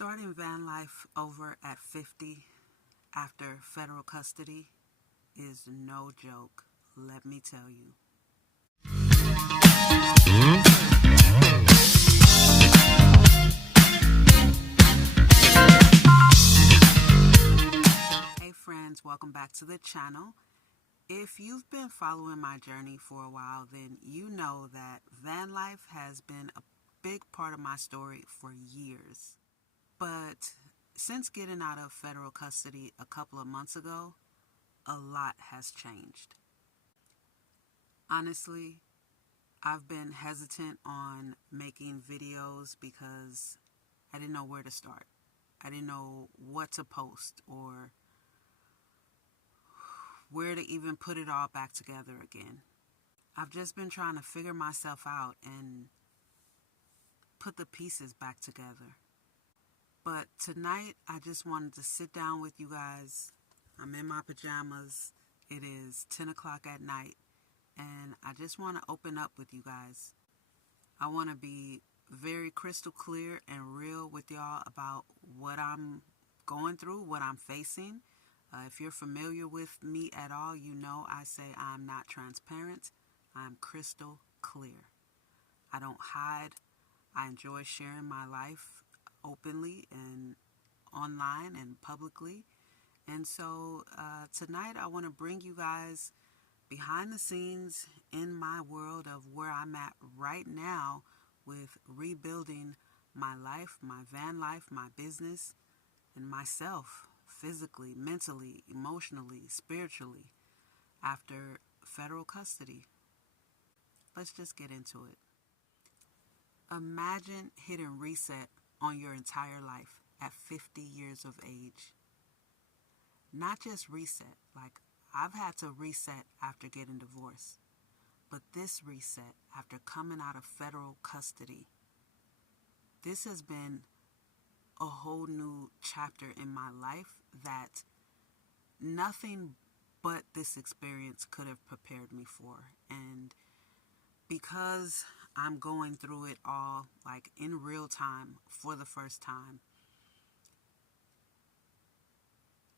Starting van life over at 50 after federal custody is no joke, let me tell you. Hey friends, welcome back to the channel. If you've been following my journey for a while, then you know that van life has been a big part of my story for years. But since getting out of federal custody a couple of months ago, a lot has changed. Honestly, I've been hesitant on making videos because I didn't know where to start. I didn't know what to post or where to even put it all back together again. I've just been trying to figure myself out and put the pieces back together. But tonight, I just wanted to sit down with you guys. I'm in my pajamas. It is 10 o'clock at night. And I just want to open up with you guys. I want to be very crystal clear and real with y'all about what I'm going through, what I'm facing. If you're familiar with me at all, you know I say I'm not transparent. I'm crystal clear. I don't hide. I enjoy sharing my life openly and online and publicly. And so tonight I want to bring you guys behind the scenes in my world of where I'm at right now with rebuilding my life, my van life, my business, and myself physically, mentally, emotionally, spiritually after federal custody. Let's just get into it. Imagine hitting reset on your entire life at 50 years of age. Not just reset, like I've had to reset after getting divorced, but this reset after coming out of federal custody, this has been a whole new chapter in my life that nothing but this experience could have prepared me for. And because I'm going through it all like in real time for the first time,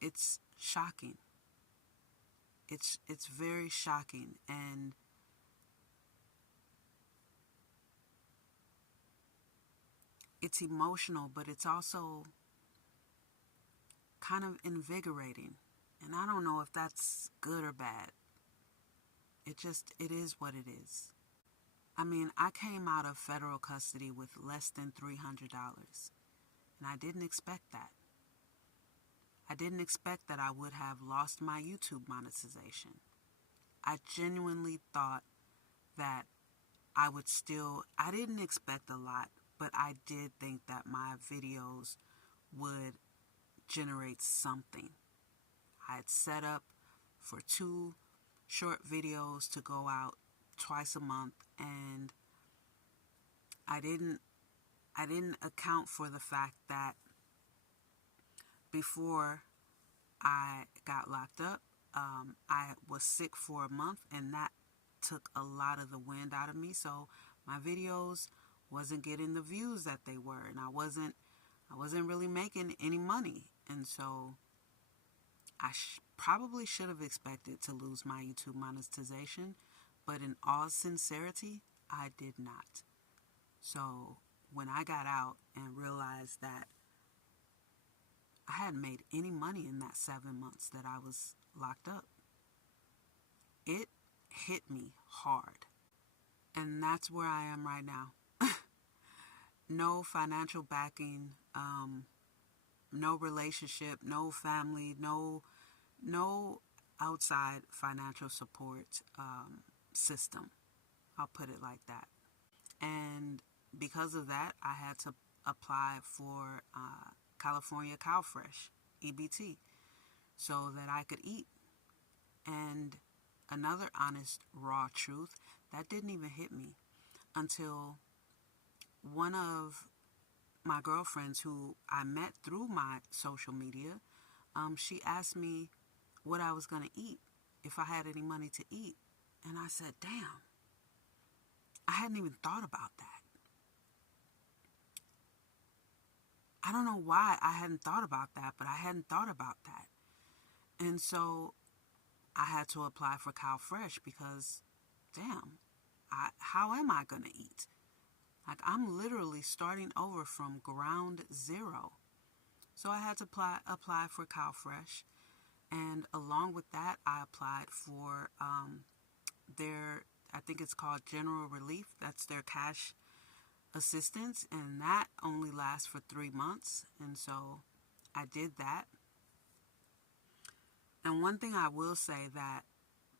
it's shocking. It's very shocking, and it's emotional, but it's also kind of invigorating. And I don't know if that's good or bad. It is what it is. I mean, I came out of federal custody with less than $300, and I didn't expect that. I didn't expect that I would have lost my YouTube monetization. I genuinely thought that I didn't expect a lot, but I did think that my videos would generate something. I had set up for 2 short videos to go out twice a month, and I didn't account for the fact that before I got locked up, I was sick for a month, and that took a lot of the wind out of me. So my videos wasn't getting the views that they were, and I wasn't really making any money. And so I probably should have expected to lose my YouTube monetization, but in all sincerity, I did not. So when I got out and realized that I hadn't made any money in that 7 months that I was locked up, it hit me hard. And that's where I am right now. No financial backing, no relationship, no family, no outside financial support system. I'll put it like that. And because of that, I had to apply for California CalFresh, EBT, so that I could eat. And another honest, raw truth, that didn't even hit me until one of my girlfriends who I met through my social media, she asked me what I was going to eat, if I had any money to eat. And I said, damn, I hadn't even thought about that. I I don't know why I hadn't thought about that, but I hadn't thought about that. And so I had to apply for CalFresh because, damn, how am I going to eat? Like, I'm literally starting over from ground zero. So I had to apply for CalFresh. And along with that, I applied for their, I think it's called General Relief. That's their cash assistance. And that only lasts for 3 months. And so I did that. And one thing I will say that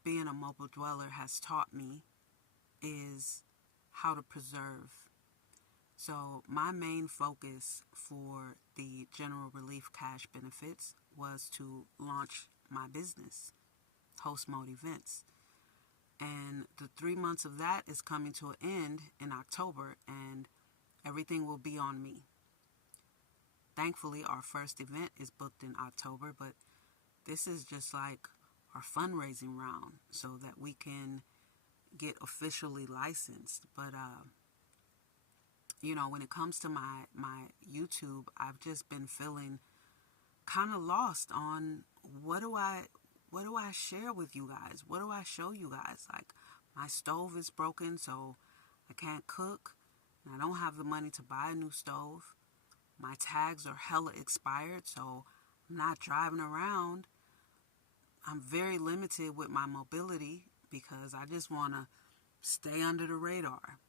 being a mobile dweller has taught me is how to preserve. So my main focus for the General Relief cash benefits was to launch my business, Host Mode Events. And the 3 months of that is coming to an end in October, and everything will be on me. Thankfully, our first event is booked in October, but this is just like our fundraising round so that we can get officially licensed. But, when it comes to my YouTube, I've just been feeling kind of lost on what do I share with you guys? What do I show you guys? Like, my stove is broken, so I can't cook, and I don't have the money to buy a new stove. My tags are hella expired, so I'm not driving around. I'm very limited with my mobility because I just want to stay under the radar.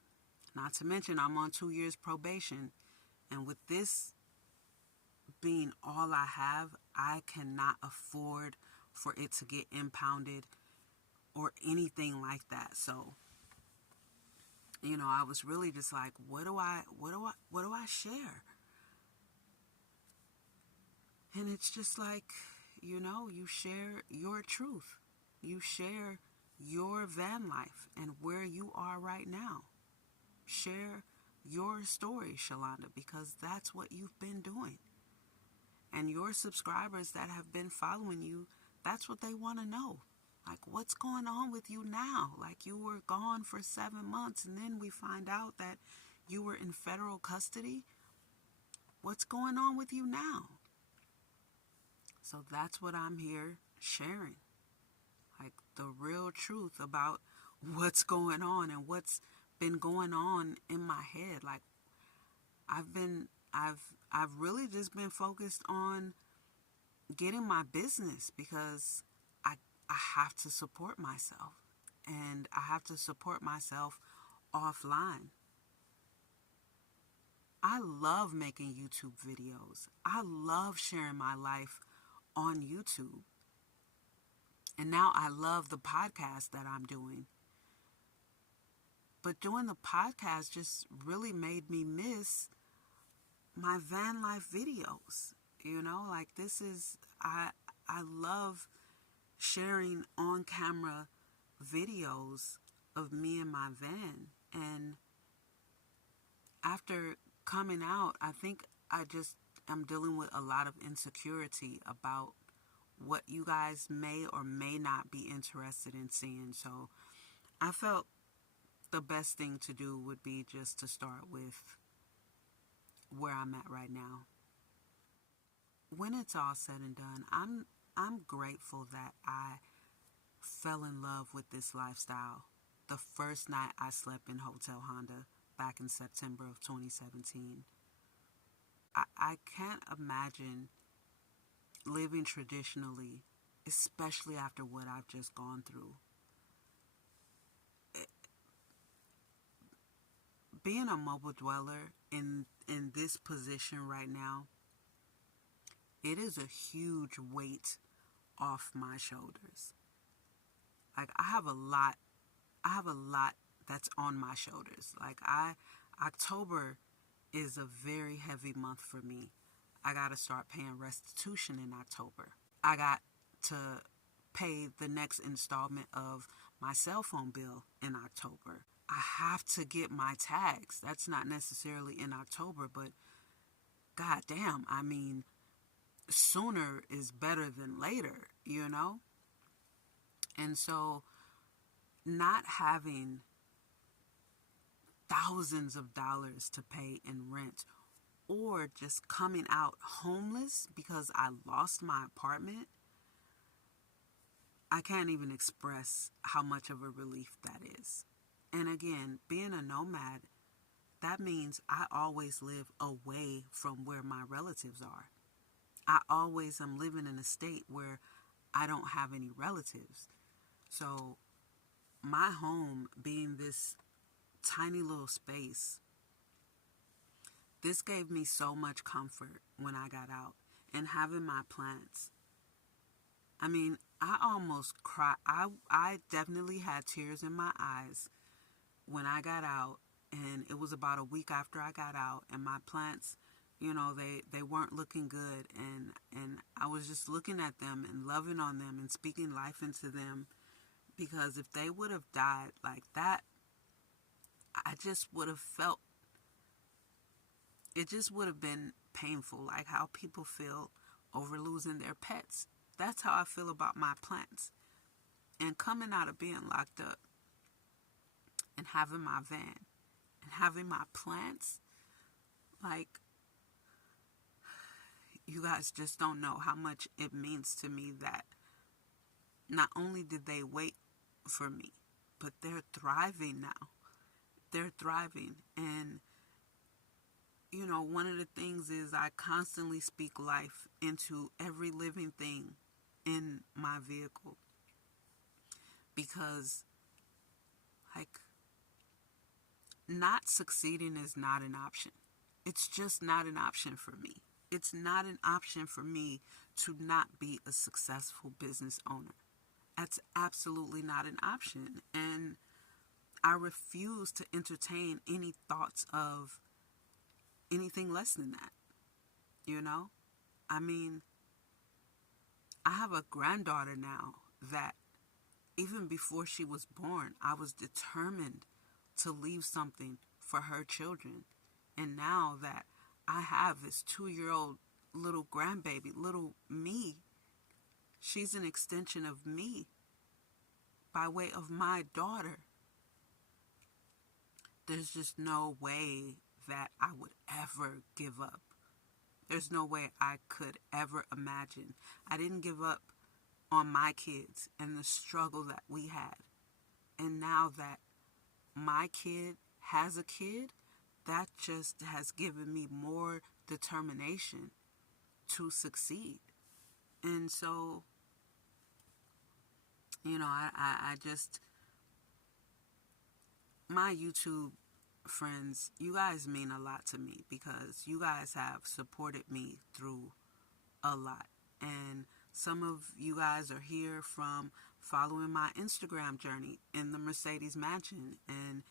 Not to mention, I'm on 2 years probation, and with this being all I have, I cannot afford for it to get impounded or anything like that. So, I was really just like, what do I share? And it's just like, you share your truth. You share your van life and where you are right now. Share your story, Shalonda, because that's what you've been doing. And your subscribers that have been following you, that's what they want to know. Like, what's going on with you now? Like, you were gone for 7 months, and then we find out that you were in federal custody. What's going on with you now? So that's what I'm here sharing. Like, the real truth about what's going on and what's been going on in my head. Like, I've really just been focused on getting my business because I have to support myself, and I have to support myself offline. I love making YouTube videos. I love sharing my life on YouTube. And now I love the podcast that I'm doing. But doing the podcast just really made me miss my van life videos. Like, this is, I love sharing on camera videos of me in my van. And after coming out, I think I just am dealing with a lot of insecurity about what you guys may or may not be interested in seeing. So I felt the best thing to do would be just to start with where I'm at right now. When it's all said and done, I'm grateful that I fell in love with this lifestyle the first night I slept in Hotel Honda back in September of 2017. I can't imagine living traditionally, especially after what I've just gone through. Being a mobile dweller in this position right now, it is a huge weight off my shoulders. Like, I have a lot that's on my shoulders. Like, October is a very heavy month for me. I got to start paying restitution in October. I got to pay the next installment of my cell phone bill in October. I have to get my tags. That's not necessarily in October, but goddamn, I mean, sooner is better than later, And so not having thousands of dollars to pay in rent or just coming out homeless because I lost my apartment, I can't even express how much of a relief that is. And again, being a nomad, that means I always live away from where my relatives are. I always am living in a state where I don't have any relatives. So my home being this tiny little space, this gave me so much comfort when I got out. And having my plants, I mean, I almost cried. I definitely had tears in my eyes when I got out. And it was about a week after I got out, and my plants, they weren't looking good. And I was just looking at them and loving on them and speaking life into them, because if they would have died like that, I just would have felt, it just would have been painful, like how people feel over losing their pets. That's how I feel about my plants. And coming out of being locked up and having my van and having my plants, like, you guys just don't know how much it means to me that not only did they wait for me, but they're thriving now. They're thriving. And, one of the things is I constantly speak life into every living thing in my vehicle. Because, like, not succeeding is not an option. It's just not an option for me. It's not an option for me to not be a successful business owner. That's absolutely not an option. And I refuse to entertain any thoughts of anything less than that. I mean, I have a granddaughter now that even before she was born, I was determined to leave something for her children. And now that I have this 2-year-old little grandbaby, little me, she's an extension of me by way of my daughter. There's just no way that I would ever give up. There's no way I could ever imagine. I didn't give up on my kids and the struggle that we had. And now that my kid has a kid, that just has given me more determination to succeed. And so, I just, my YouTube friends, you guys mean a lot to me, because you guys have supported me through a lot. And some of you guys are here from following my Instagram journey in the Mercedes Mansion. And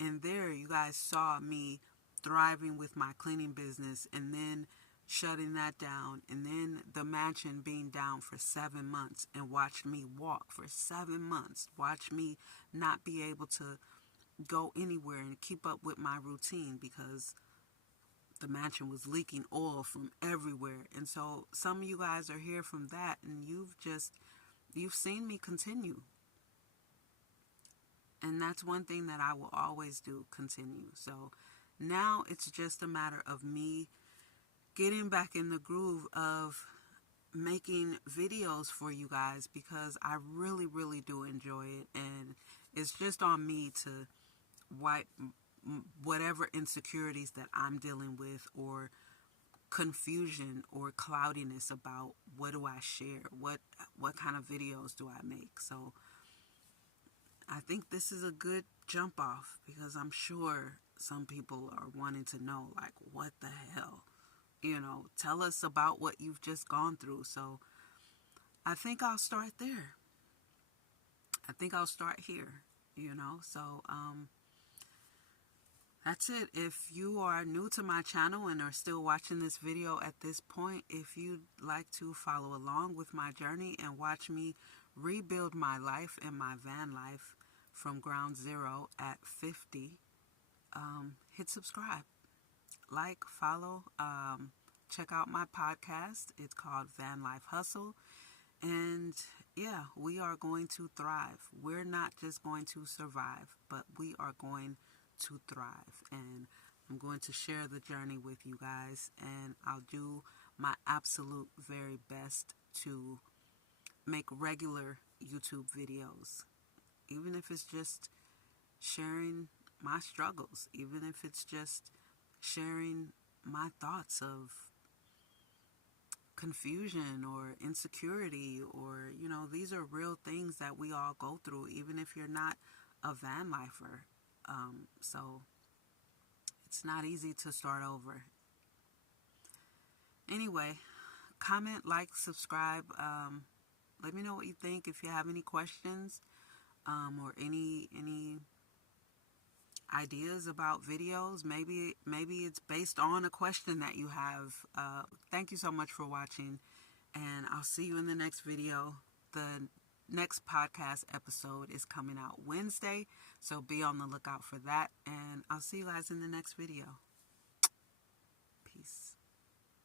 in there, you guys saw me thriving with my cleaning business and then shutting that down. And then the mansion being down for 7 months, and watched me walk for 7 months. Watch me not be able to go anywhere and keep up with my routine because the mansion was leaking oil from everywhere. And so some of you guys are here from that, and you've seen me continue. And that's one thing that I will always do, continue. So now it's just a matter of me getting back in the groove of making videos for you guys, because I really, really do enjoy it. And it's just on me to wipe whatever insecurities that I'm dealing with, or confusion or cloudiness about what do I share, what kind of videos do I make. So I think this is a good jump off, because I'm sure some people are wanting to know, like, what the hell, tell us about what you've just gone through. So I think I'll start there. I think I'll start here, so that's it. If you are new to my channel and are still watching this video at this point, if you'd like to follow along with my journey and watch me rebuild my life and my van life from ground zero at 50, hit subscribe, like, follow, check out my podcast. It's called Vanlife Hustle. And yeah, we are going to thrive. We're not just going to survive, but we are going to thrive. And I'm going to share the journey with you guys, and I'll do my absolute very best to make regular YouTube videos, even if it's just sharing my struggles, even if it's just sharing my thoughts of confusion or insecurity, or, these are real things that we all go through, even if you're not a van lifer. So it's not easy to start over. Anyway, comment, like, subscribe. Let me know what you think. If you have any questions, or any ideas about videos, maybe it's based on a question that you have. Thank you so much for watching, and I'll see you in the next video. The next podcast episode is coming out Wednesday, so be on the lookout for that, and I'll see you guys in the next video.